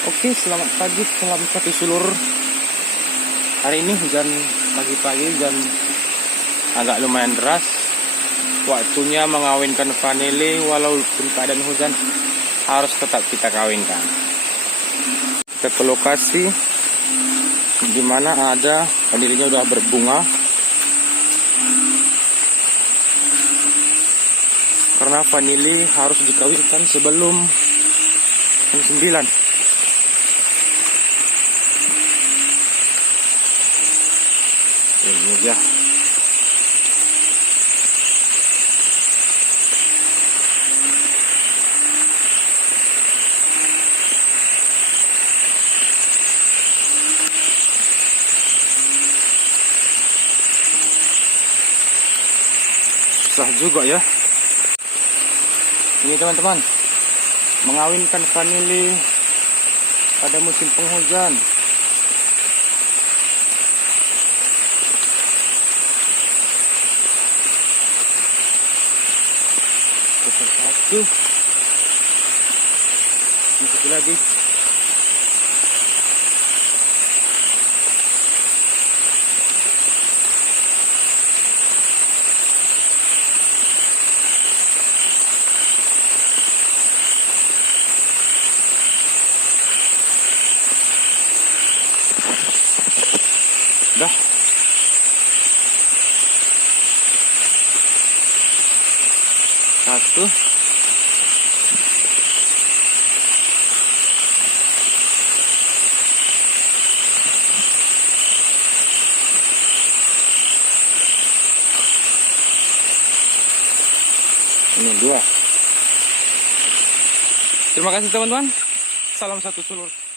Oke, selamat pagi, selamat pagi seluruh. Hari ini hujan pagi-pagi, hujan agak lumayan deras. Waktunya mengawinkan vanili, walaupun keadaan hujan harus tetap kita kawinkan. Kita ke lokasi di mana ada vanilinya udah berbunga. Karena vanili harus dikawinkan sebelum jam 9. Ini dia. Susah juga ya. Ini teman-teman, mengawinkan vanili pada musim penghujan. Satu, ini satu lagi. Dah. Satu. Ini dua. Terima kasih teman-teman. Salam satu sulur.